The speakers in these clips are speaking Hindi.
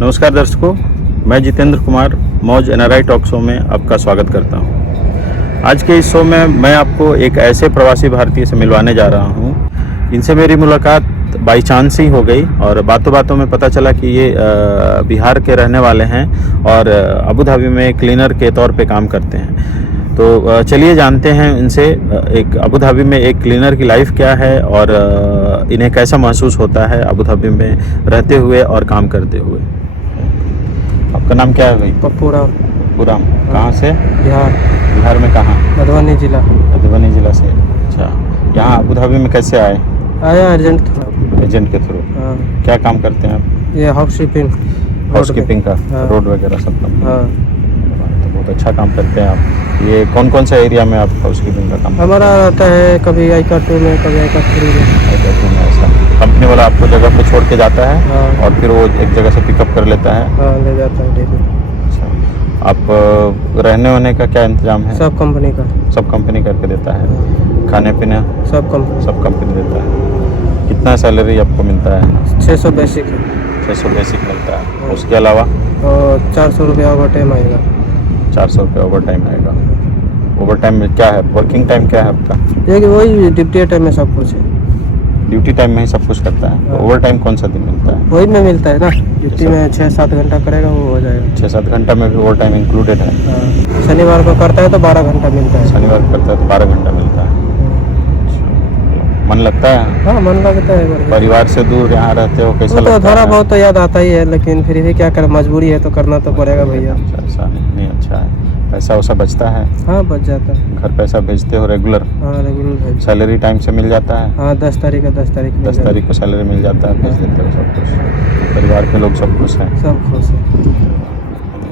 नमस्कार दर्शकों, मैं जितेंद्र कुमार मौज एनआरआई टॉक शो में आपका स्वागत करता हूं। आज के इस शो में मैं आपको एक ऐसे प्रवासी भारतीय से मिलवाने जा रहा हूं जिनसे मेरी मुलाकात बाई चांस ही हो गई और बातों बातों में पता चला कि ये बिहार के रहने वाले हैं और अबू धाबी में क्लीनर के तौर पे काम करते हैं। तो चलिए जानते हैं इनसे एक अबू धाबी में एक क्लीनर की लाइफ क्या है और इन्हें कैसा महसूस होता है अबू धाबी में रहते हुए और काम करते हुए। आपका नाम क्या है भाई? पप्पूराम। पूराम। कहाँ से? बिहार। बिहार में कहाँ? मधुबनी जिला। मधुबनी जिला से। अच्छा, यहाँ अबू धाबी में कैसे आए? आया एजेंट थ्रू। एजेंट के थ्रू। हाँ। क्या काम करते हैं आप? ये हाउस कीपिंग का। हाँ। रोड वगैरह सब काम। हाँ। तो बहुत अच्छा काम करते हैं आप। ये कौन कौन सा एरिया में आप हाउस कीपिंग का काम? हमारा रहता है कभी आईका 2 में, कभी आईका 3 में। ऐसा कंपनी वाला आपको जगह पे छोड़ के जाता है? हाँ। और फिर वो एक जगह से पिकअप कर लेता है? हाँ, ले जाता है डेली। अच्छा, आप रहने होने का क्या इंतजाम है? सब कंपनी का। सब कंपनी करके देता है? खाने पीने सब कंपनी देता है। कितना सैलरी आपको मिलता है? 600 बेसिक है। 600 बेसिक मिलता है। उसके अलावा और 400 रुपया ओवर टाइम आएगा। 400 रुपये ओवर टाइम आएगा। ओवर टाइम में क्या है? वर्किंग टाइम क्या है आपका? ये कि वही ड्यूटी टाइम में सब कुछ है। ड्यूटी टाइम में ही सब कुछ करता है। तो ओवर टाइम कौन सा दिन मिलता है? वही में मिलता है ना, ड्यूटी में 6-7 घंटा करेगा वो हो जाएगा। 6-7 घंटा में भी ओवर टाइम इंक्लूडेड है? हाँ। शनिवार को करता है तो 12 घंटा मिलता है। शनिवार को करता है तो 12 घंटा मिलता है। मन लगता है? हाँ, मन लगता है। बढ़िया। परिवार से दूर यहाँ रहते हो, कैसा वो तो लगता थोड़ा है? बहुत तो याद आता ही है, लेकिन फिर भी क्या करें, मजबूरी है तो करना तो पड़ेगा भैया। अच्छा, ऐसा नहीं अच्छा है। पैसा वैसा बचता है? हाँ, बच जाता है। घर पैसा भेजते हो रेगुलर? हाँ, रेगुलर भेज। सैलरी टाइम से मिल जाता है? हाँ, 10 तारीख का 10 तारीख 10 तारीख को सैलरी मिल जाता है, भेज देते हो सब कुछ। परिवार के लोग सब खुश हैं? सब खुश है।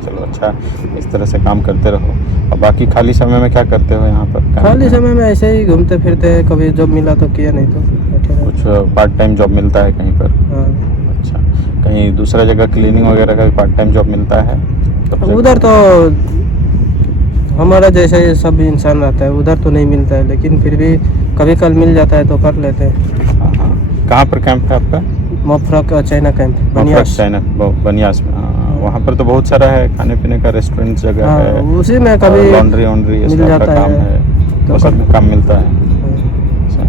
चलो अच्छा, इस तरह से काम करते रहो। और बाकी खाली समय में क्या करते हो यहाँ पर? खाली समय में ऐसे ही घूमते फिरते हैं, कभी जॉब मिला तो किया, नहीं तो बैठे रहे। कुछ पार्ट टाइम जॉब मिलता है कहीं पर? हाँ। अच्छा, कहीं दूसरा जगह क्लीनिंग वगैरह का भी पार्ट टाइम जॉब मिलता है? उधर तो हमारा जैसे सब इंसान रहता है, उधर तो नहीं मिलता है, लेकिन फिर भी कभी कल मिल जाता है तो कर लेते हैं। हाँ हाँ। कहाँ पर कैंप है आपका? Mafraq China camp, Baniyas. China Baniyas में। वहाँ पर तो बहुत सारा है खाने पीने का, रेस्टोरेंट जगह हाँ, है, उसी में कभी लॉन्ड्री मिल जाता काम है तो तो सब में काम मिलता है। अच्छा,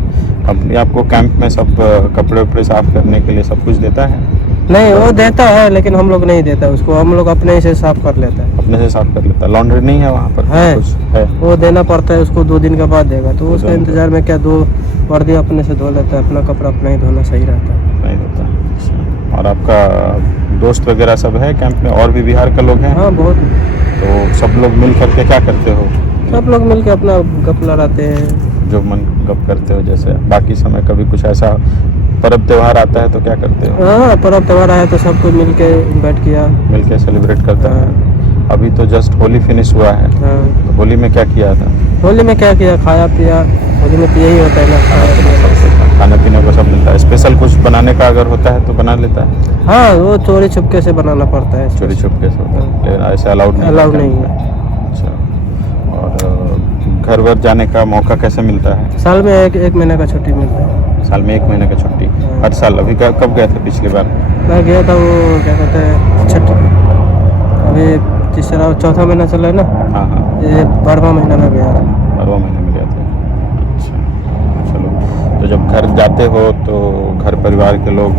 कंपनी आपको कैंप में सब कपड़े वपड़े साफ करने के लिए सब कुछ देता है? नहीं, वो देता है लेकिन हम लोग नहीं देता उसको, हम लोग अपने ही से साफ कर लेता है। अपने से साफ कर लेता है? लॉन्ड्री नहीं है वहाँ पर? है। कुछ है? वो देना पड़ता है उसको, 2 दिन के बाद देगा, तो उसके इंतजार में क्या 2 वर्दी अपने से धो लेता है, अपना कपड़ा अपना ही धोना सही रहता है। नहीं देता। अच्छा, और आपका दोस्त वगैरह सब है कैंप में? और भी बिहार का लोग हैं? हाँ, बहुत। तो सब लोग मिल करके क्या करते हो? सब लोग मिल के अपना गप लड़ाते हैं। जो मन गप करते हो? जैसे बाकी समय कभी कुछ ऐसा पर्व त्योहार आता है तो क्या करते हो? हाँ, पर्व त्योहार आया तो सबको मिल के इन्वाइट किया, मिल के सेलिब्रेट करता है। अभी तो जस्ट होली फिनिश हुआ है। हाँ। तो होली में क्या किया था? होली में क्या किया, खाया पिया। होली में तो यही होता है ना, खाया पिया। खाने पीने को सब मिलता है? स्पेशल कुछ बनाने का अगर होता है तो बना लेता है? हाँ, वो चोरी छुपके से बनाना पड़ता है। चोरी छुपके से होता है, लेकिन ऐसे अलाउड नहीं है। अच्छा, और घर वर जाने का मौका कैसे मिलता है? साल में एक महीने का छुट्टी मिलता है। साल में 1 महीने का छुट्टी? हाँ। हर साल? अभी कब गए थे पिछली बार? मैं गया था, वो क्या कहते हैं, छठ, अभी तीसरा 4था महीना चला है ना। हाँ हाँ। ये 12वां महीना में गया था। 12वां महीने में गए थे। अच्छा, चलो। तो जब घर जाते हो तो घर परिवार के लोग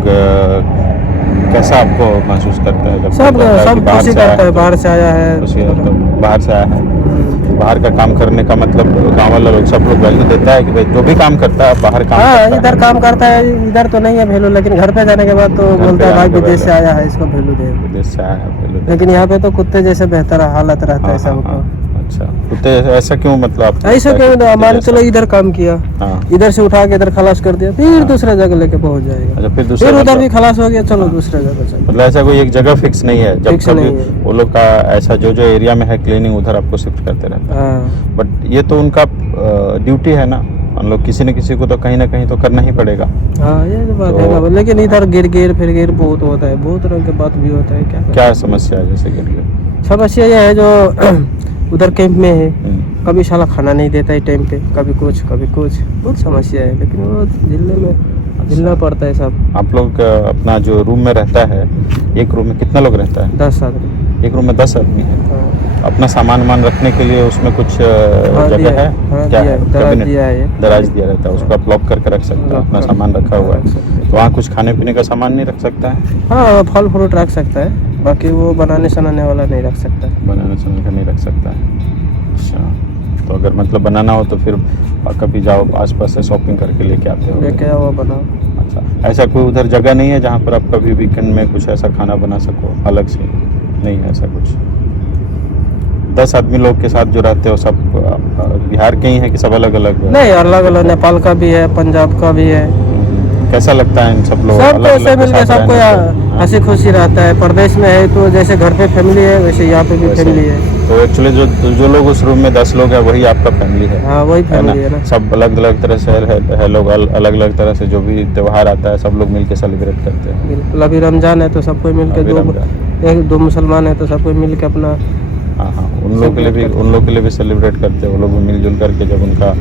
कैसा आपको महसूस करते हैं? जब सब खुशी करता है, बाहर से आया है। बाहर से आया है, बाहर का काम करने का मतलब गाँव वाला लोग सब लोग वैल्यू देता है कि भाई जो भी काम करता है बाहर काम हाँ, करता है। इधर काम करता है, इधर तो नहीं है वैल्यू, लेकिन घर पे जाने के बाद तो बोलता है भाई विदेश से आया है, इसको वैल्यू दे। विदेश से आया है वैल्यू दे। लेकिन यहाँ पे तो कुत्ते जैसे बेहतर हालत रहता है सबको। अच्छा, कुत्ते ऐसा क्यों? मतलब ऐसा क्यों? मान के चलो इधर काम किया, हाँ। इधर से उठा के इधर खलास कर दिया, फिर दूसरा जगह लेके पहुंच जाएगा। अच्छा, फिर उधर भी खलास हो गया, चलो दूसरा जगह चलो। मतलब ऐसा कोई एक जगह फिक्स नहीं है? जब फिक्स कभी नहीं है। वो लोग का ऐसा जो एरिया में है क्लीनिंग उधर आपको शिफ्ट करते रहता है? हाँ। बट ये तो उनका ड्यूटी है ना, हम लोग किसी न किसी को तो कहीं ना कहीं तो करना ही पड़ेगा। हाँ, ये तो बात है ना, लेकिन इधर गिर बहुत होता है, बहुत रंग के बात भी होता है। क्या समस्या है? जैसे गिर समस्या ये है जो उधर कैंप में है, कभी साला खाना नहीं देता है टाइम पे, कभी कुछ बहुत समस्या है, लेकिन वो जिले में मिलना पड़ता है सब। आप लोग अपना जो रूम में रहता है, एक रूम में कितना लोग रहता है? 10 आदमी। एक रूम में 10 आदमी है। हाँ। अपना सामान वामान रखने के लिए उसमें कुछ हाँ, जगह दिया है? हाँ, क्या दिया है? दराज कैबिनेट? दिया है ये। दराज दिया रहता है, उसको आप लॉक करके रख सकते हैं, लॉक अपना कर- सामान रखा हुआ रख सकते है। तो वहाँ कुछ खाने पीने का सामान नहीं रख सकता है? हाँ, फल फ्रूट रख सकता है, बाकी वो बनाने सनाने वाला नहीं रख सकता। बनाने सुनने का नहीं रख सकता है। अच्छा, तो अगर मतलब बनाना हो तो फिर कभी जाओ आसपास से शॉपिंग करके लेके आते हो? लेके आओ बनाओ। अच्छा, ऐसा कोई उधर जगह नहीं है जहाँ पर आप कभी वीकेंड में कुछ ऐसा खाना बना सको अलग से? नहीं है ऐसा कुछ? 10 आदमी लोग के साथ जो रहते हो सब बिहार के ही हैं कि सब अलग अलग? नहीं, अलग अलग, नेपाल का भी है, पंजाब का भी है। कैसा लगता है इन सब लोग सब तो अलग-अलग ऐसे के मिलके साथ सबको रहने से? हाँ। हंसी खुशी रहता है। प्रदेश में है तो जैसे घर पे फैमिली है, वैसे यहाँ पे भी वैसे फैमिली है। तो एक्चुअली जो लोग उस रूम में 10 लोग हैं वही आपका फैमिली है? हाँ, वही है फैमिली है ना। सब अलग अलग तरह से है लोग, अलग अलग तरह से जो भी त्यौहार आता है सब लोग मिलके सेलिब्रेट करते हैं। बिल्कुल, अभी रमजान है तो सबको मिलके अभी रमजान। दो मुसलमान है तो सबको मिलके अपना। हाँ हाँ, उन लोग के लिए भी सेलिब्रेट करते हैं। वो लोग भी मिलजुल करके जब उनका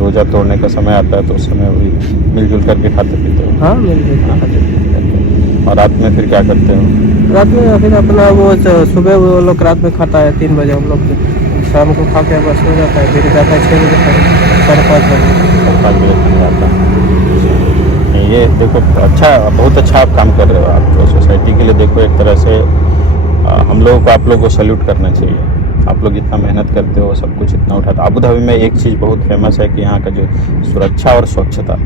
रोज़ा तोड़ने का समय आता है तो उस समय भी मिलजुल करके खाते पीते हो? हाँ, मिलके हाँ, खाते पीते हैं। और रात में फिर क्या करते हो? रात में फिर अपना वो सुबह वो लोग रात में खाता है 3 बजे, हम लोग शाम को खा के बस हो जाता है, फिर जाता है 6 बजे, 5:30 बजे। 5 बजे खाने आता है। ये देखो अच्छा, बहुत अच्छा आप काम कर रहे हो। आप तो सोसाइटी के लिए देखो एक तरह से हम लोगों को, आप लोगों को सैल्यूट करना चाहिए। आप लोग इतना मेहनत करते हो, सब कुछ इतना उठाते हो। अबू धाबी में एक चीज़ बहुत फेमस है कि यहाँ का जो सुरक्षा और स्वच्छता,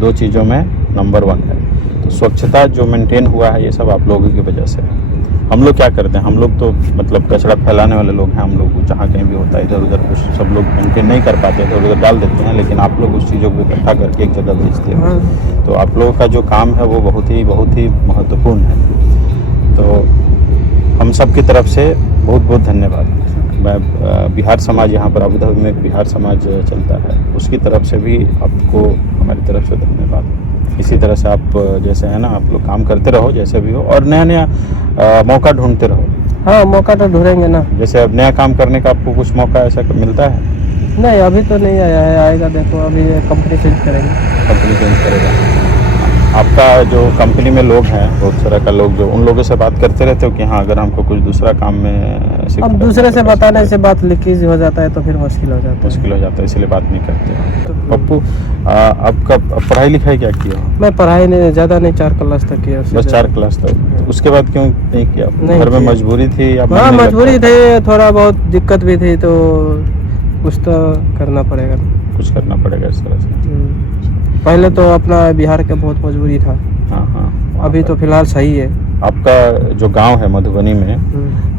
2 चीज़ों में नंबर 1 है। तो स्वच्छता जो मेंटेन हुआ है ये सब आप लोगों की वजह से है। हम लोग क्या करते हैं, हम लोग तो मतलब कचरा फैलाने वाले लोग हैं। हम लोग जहाँ कहीं भी होता है इधर उधर कुछ सब लोग मेंटेन नहीं कर पाते, इधर उधर डाल देते हैं, लेकिन आप लोग उस चीज़ों को इकट्ठा करके एक जगह भेजते हो। हाँ। तो आप लोगों का जो काम है वो बहुत ही महत्वपूर्ण है। तो हम सब की तरफ से बहुत बहुत धन्यवाद। मैं बिहार समाज, यहाँ पर अबू धाबी में एक बिहार समाज चलता है, उसकी तरफ से भी आपको हमारी तरफ से धन्यवाद। इसी तरह से आप जैसे है ना, आप लोग काम करते रहो जैसे भी हो, और नया नया मौका ढूंढते रहो। हाँ, मौका तो ढूंढेंगे ना। जैसे अब नया काम करने का आपको कुछ मौका ऐसा मिलता है? नहीं, अभी तो नहीं आया है, आएगा देखो। अभी कंपनी चेंज करेंगे। कंपनी चेंज करेगा। आपका जो कंपनी में लोग हैं, बहुत सारा का लोग, जो उन लोगों से बात करते रहते हो कि हाँ अगर हमको कुछ दूसरा काम में शिफ्ट अब करना दूसरे है से तो बताने से बात लीकेज हो जाता है तो फिर मुश्किल हो जाता है। मुश्किल हो जाता है, इसलिए बात नहीं करते। पप्पू, आपका पढ़ाई लिखाई क्या किया? मैं पढ़ाई नहीं, ज़्यादा नहीं, 4 क्लास तक किया। उससे बस 4 ज़्यादा। क्लास तक? उसके बाद क्यों नहीं किया? नहीं घर में किया। मजबूरी थी या मन हाँ, नहीं मजबूरी लगता थी, थोड़ा बहुत दिक्कत भी थी, तो कुछ तो करना पड़ेगा। था? कुछ करना पड़ेगा इस तरह से। पहले तो अपना बिहार का बहुत मजबूरी था, हाँ हाँ। अभी तो फिलहाल सही है। आपका जो गांव है मधुबनी में,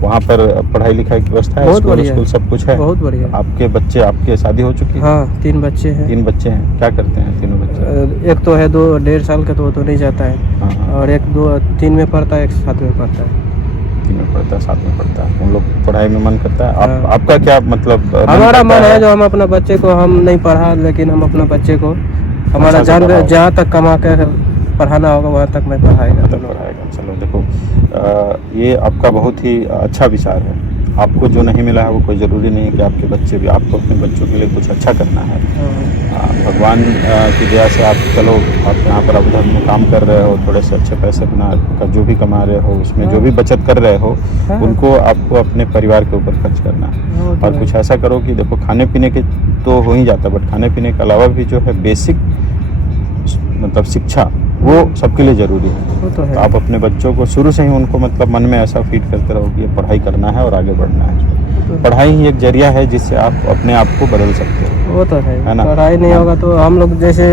वहाँ पर पढ़ाई लिखाई की व्यवस्था है? बहुत स्कूल बढ़िया। सब कुछ है? बहुत बढ़िया। आपके बच्चे, आपके शादी हो चुकी है? हाँ, 3 बच्चे हैं। 3 बच्चे हैं। क्या करते हैं तीनों बच्चे? एक तो है 2-1.5 साल का, तो वो तो नहीं जाता है। हाँ हाँ। और एक 2-3 में पढ़ता है, एक 7 में पढ़ता है। 3 में पढ़ता है, 7 में पढ़ता है। उन लोग पढ़ाई में मन करता है? हाँ। आपका क्या मतलब हमारा मन है जो हम अपना बच्चे को, हम नहीं पढ़ा लेकिन हम अपना बच्चे को, हमारा अच्छा से पढ़ाओ। जहाँ तक कमा कर पढ़ाना होगा वहाँ तक मैं पढ़ाएगा। पढ़ाएगा। चलो देखो, ये आपका बहुत ही अच्छा विचार है। आपको जो नहीं मिला है वो कोई ज़रूरी नहीं है कि आपके बच्चे भी, आपको अपने बच्चों के लिए कुछ अच्छा करना है। भगवान की दया से आप चलो, आप यहाँ पर अबू धाबी में काम कर रहे हो, थोड़े से अच्छे पैसे बना का जो भी कमा रहे हो, उसमें जो भी बचत कर रहे हो, हाँ। उनको आपको अपने परिवार के ऊपर खर्च करना है। वो तो और है। कुछ ऐसा करो कि देखो, खाने पीने के तो हो ही जाता है, बट खाने पीने के अलावा भी जो है बेसिक मतलब शिक्षा, वो सबके लिए ज़रूरी है। वो तो तो है। आप अपने बच्चों को शुरू से ही उनको मतलब मन में ऐसा फीड करते रहो कि ये पढ़ाई करना है और आगे बढ़ना है। पढ़ाई ही एक जरिया है जिससे आप अपने आप को बदल सकते हो। वो तो है ना? पढ़ाई नहीं होगा तो हम लोग जैसे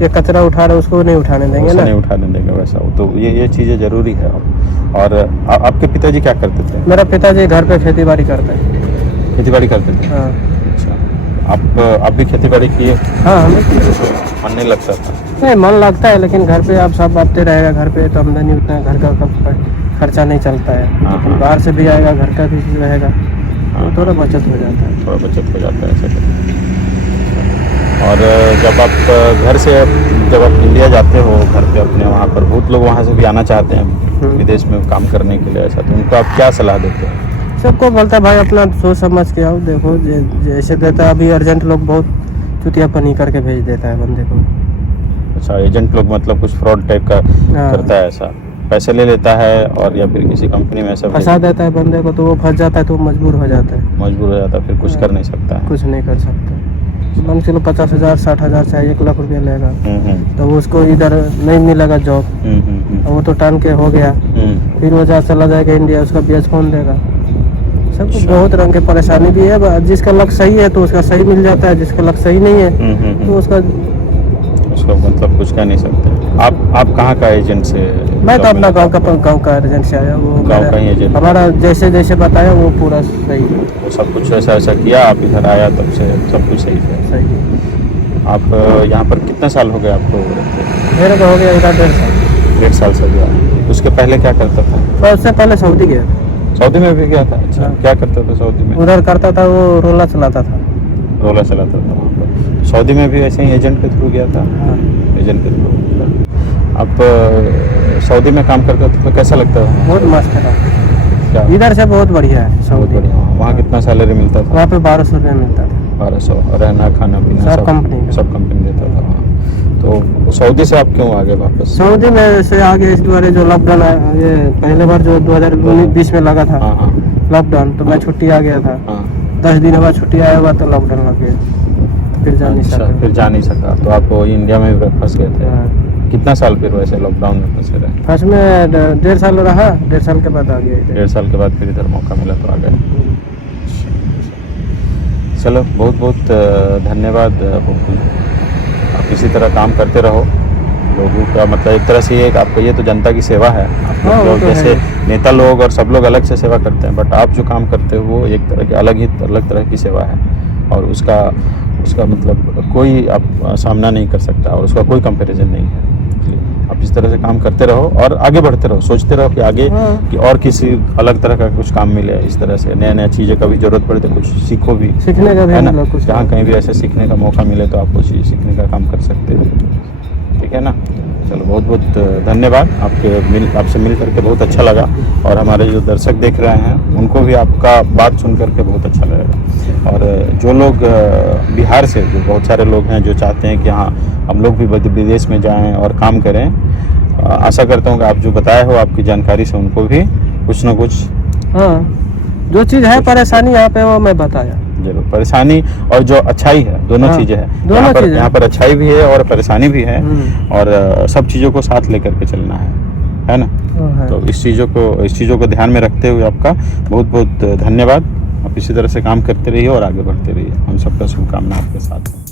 ये कचरा उठा रहे उसको नहीं उठाने देंगे उसे ना। नहीं उठाने देंगे वैसा। तो ये चीज़ें ज़रूरी है। और आपके पिताजी क्या करते थे? मेरा पिताजी घर पे खेती बाड़ी करता है। खेती बाड़ी करते थे? हाँ। अच्छा, आप भी खेती बाड़ी किए? हाँ, हमें मन नहीं लगता था? नहीं, मन लगता है, लेकिन घर पे आप सब आते रहेगा, घर पे तो आमदनी उतना घर का खर्चा नहीं चलता है। हाँ, हाँ। बाहर से भी आएगा, घर का भी रहेगा, हाँ, तो थोड़ा बचत हो जाता है। थोड़ा बचत हो जाता है ऐसे करके। और जब आप इंडिया जाते हो घर पे अपने, वहाँ पर बहुत लोग वहाँ से भी आना चाहते हैं विदेश में काम करने के लिए, ऐसा, तो उनको आप क्या सलाह देते हैं? सबको बोलता है भाई अपना सोच समझ के आओ। देखो जैसे देता है अभी अर्जेंट, लोग बहुत चुतियापनी करके भेज देता है बंदे को। अच्छा, एजेंट लोग मतलब कुछ फ्रॉड टाइप का हाँ। करता है, ऐसा पैसे ले लेता है और या फिर किसी कंपनी में ऐसा फंसा देता है बंदे को, तो वो फंस जाता है तो वो मजबूर हो जाता है, मजबूर हो जाता है, फिर कुछ कर नहीं सकता है। कुछ नहीं कर सकता। मान चलो 50,000 60,000 चाहे 1 लाख रुपया लेगा, तो वो उसको इधर नहीं मिलेगा जॉब, और वो तो टान के हो गया, फिर वो जहाँ चला जाएगा इंडिया, उसका ब्याज कौन देगा। सब अच्छा। बहुत रंग के परेशानी भी है। जिसका लक सही है तो उसका सही मिल जाता है, जिसका लक सही नहीं है तो उसका मतलब कुछ कह नहीं सकते। आप कहाँ का एजेंट से? मैं तो अपना गांव का एजेंट से आया। वो गाँव का ही एजेंट? हमारा जैसे जैसे बताया वो पूरा सही है। वो सब कुछ ऐसा किया, आप इधर आया तब से सब कुछ सही है। सही है। आप यहाँ पर कितने साल हो गए आपको? मेरे को हो गया इधर 1.5 साल। 1.5 साल से गया। उसके पहले क्या करता था? तो उससे पहले सऊदी गया। सऊदी में भी गया था? अच्छा, हाँ। क्या करता था सऊदी में? उधर करता था, वो रोला चलाता था। रोला चलाता था वहाँ पर। सऊदी में भी ऐसे ही एजेंट के थ्रू गया था? हाँ। एजेंट के थ्रू। आप सऊदी में काम करते थे तो कैसा लगता था? बहुत मस्त था। क्या? इधर से बहुत बढ़िया है बहुत सऊदी। बढ़िया। वहाँ कितना सैलरी मिलता था? वहाँ पे 1200 रुपया मिलता था। 1200, रहना खाना पीना सब कंपनी का। सब कंपनी देता था वहाँ। तो सऊदी से आप क्यों आ गए वापस? सऊदी में से आगे इस बार जो लॉकडाउन आया, ये पहले बार जो 2020 में लगा था हाँ लॉकडाउन, तो मैं छुट्टी आ गया था। हाँ। 10 दिन बाद छुट्टी आया हुआ तो लॉकडाउन लग गया, तो फिर जा नहीं अच्छा, सका। फिर जा नहीं सका तो आप इंडिया में फंस गए थे। हाँ। कितना साल फिर वैसे लॉकडाउन में फंसे रहे? फर्स्ट में 1.5 साल रहा, 1.5 साल के बाद आ गया इधर। 1.5 साल के बाद फिर इधर मौका मिला तो आ गए। चलो, बहुत बहुत धन्यवाद बबलू। आप इसी तरह काम करते रहो। लोगों का मतलब एक तरह से ये आपका ये तो जनता की सेवा है। आप हाँ, वो लोग तो है। जैसे नेता लोग और सब लोग अलग से सेवा करते हैं, बट आप जो काम करते हो वो एक तरह की अलग तरह की सेवा है, और उसका मतलब कोई आप सामना नहीं कर सकता, और उसका कोई कंपैरिजन नहीं है। इसलिए आप इस तरह से काम करते रहो और आगे बढ़ते रहो, सोचते रहो कि आगे हाँ। कि और किसी अलग तरह का कुछ काम मिले। इस तरह से नया चीज़ें कभी जरूरत पड़े तो कुछ सीखो भी, सीखने का भी है ना? मतलब कुछ जहाँ कहीं भी ऐसे सीखने का मौका मिले तो आप कुछ सीखने का काम कर सकते हो। ठीक है ना? चलो, बहुत बहुत धन्यवाद। आपसे मिल करके बहुत अच्छा लगा, और हमारे जो दर्शक देख रहे हैं उनको भी आपका बात सुन करके बहुत अच्छा लगेगा। और जो लोग बिहार से, जो बहुत सारे लोग हैं जो चाहते हैं कि हाँ हम लोग भी विदेश में जाएं और काम करें, आशा करता हूँ कि आप जो बताए हो आपकी जानकारी से उनको भी कुछ ना कुछ, हाँ, जो चीज़ है परेशानी यहाँ पे वो मैं बताया। जरूर, परेशानी और जो अच्छाई है, दोनों हाँ, चीज़ें हैं। दोनों चीज़ें। यहाँ पर अच्छाई भी है और परेशानी भी है, हम्म। और सब चीज़ों को साथ लेकर के चलना है ना? वो है। तो इस चीज़ों को ध्यान में रखते हुए आपका बहुत बहुत धन्यवाद। आप इसी तरह से काम करते रहिए और आगे बढ़ते रहिए। हम सबका शुभकामना आपके साथ है।